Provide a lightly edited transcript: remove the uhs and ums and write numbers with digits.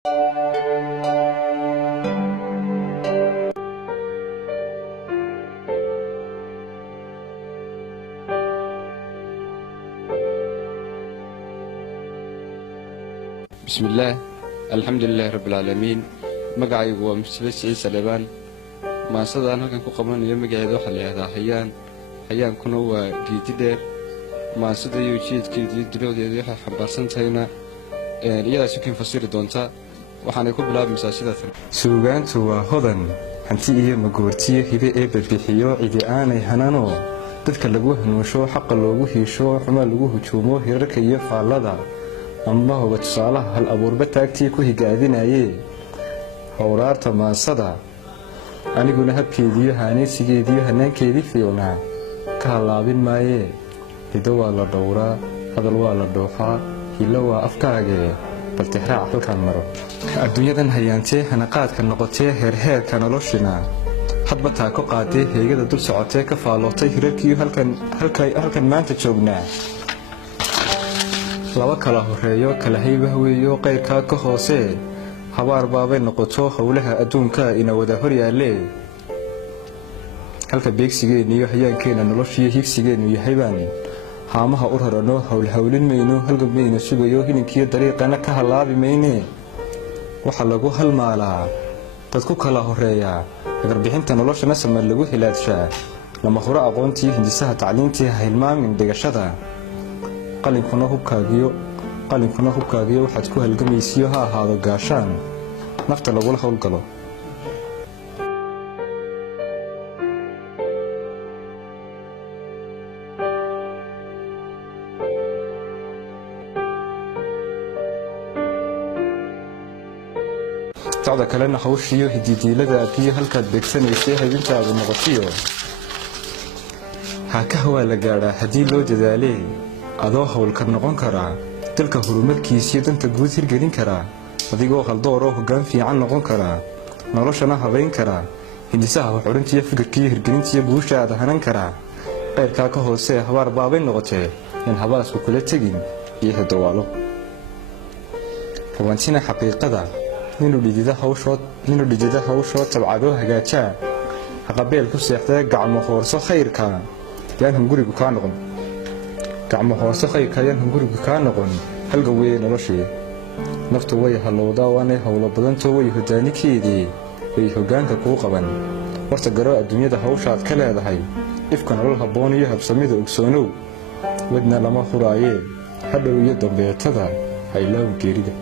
بسم الله الحمد لله رب العالمين. مقعي هو مستفيد سعيد سليمان. ما صدق أنا كان كقمان يوم مقعي ذو حلي هذا حيان كانوا جديد ما صدق يوجد جديد دلوقتي ذي حبارسن تينا يلا سكين فصير دونتا وحنا يكون بلاد مساجدة سوغان هو هذن هنتي مقورتي هذي ببيحيو عدي أنا هنانو dadka lagu hanuusho xaq loogu hiisho xuma lagu hujuumo hirarka iyo faallada amba hoga tusaalaha hal abuurba taagtii ku higaadinayay howraarta maasada aniguna habkeediyo haanaysigeediyo hanaankeedii fiicnaa ka halaabin maaye hido waa la dhowraa hadal waa la dhuuxaa hilo waa afkaagee bal tixraac halkaan maro adduunyadan hayaantee hanaqaadka noqotee heerheerka noloshina hadba taa ku qaatay heegada dul socotee ka faalootay hirarkii halkan maanta joognaa laba kala horeeyo kala haybaha weeyo qayrkaa ka hoose habaar baabay noqoto howlaha adduunka ina wada hor yaalee halka beegsigeena iyo hayaankeenna noloshiyo higsigeenu yahay baan haamaha u rarano howlhawlin mayno halgamayna sugayo hilinkiyo dariiqana ka halaabi mayne waxa lagu halmaalaa dad ku kala horeeya garbixinta noloshana sama lagu hilaadshaa lama hore aqoontii hindisaha tacliintii hilmaamin dhigashada qalinkuna hubkaagiyo waxaad ku halgamaysiyo ha ahaado gaashaan nafta lagula howlgalo socda kalena hawshiyo hididiilada abiyo halkaad beegsanaysay habintaadu noqotiyo hakaha waa la gaadhaa haddii loo dadaalee adoo howlkar noqon karaa dalka horumarkiisiyo danta guud hirgelin karaa adigoo haldooroo hoggaan fiican noqon karaa noloshana habayn karaa hindisaha waxodhantiyo fikirkiiyo hirgelintiyo guushaada hanan karaa qayrkaa ka hoosee habaar baabay noqotee in habaasku kula tegin iyo hidawaalo hubantina xaqiiqada ninuu dhidida hawshoo tabcadoo hagaajaa haqabeel ku seexdee gacmo hoorso khayrka yaan hungurigu kaa noqon gacmo hoorso khayrka yaan hungurigu kaa noqon halga weeye noloshii naftu way halowdaa waanay howlo badantoo way hodaanikeedii way hoggaanka kuu qaban warta garoo adduunyada hawshaad ka leedahay ifka nolol habboon iyo habsamida ogsoonow wadna lama huraayee hadhow iyo dambeetada ha ilaawi geerida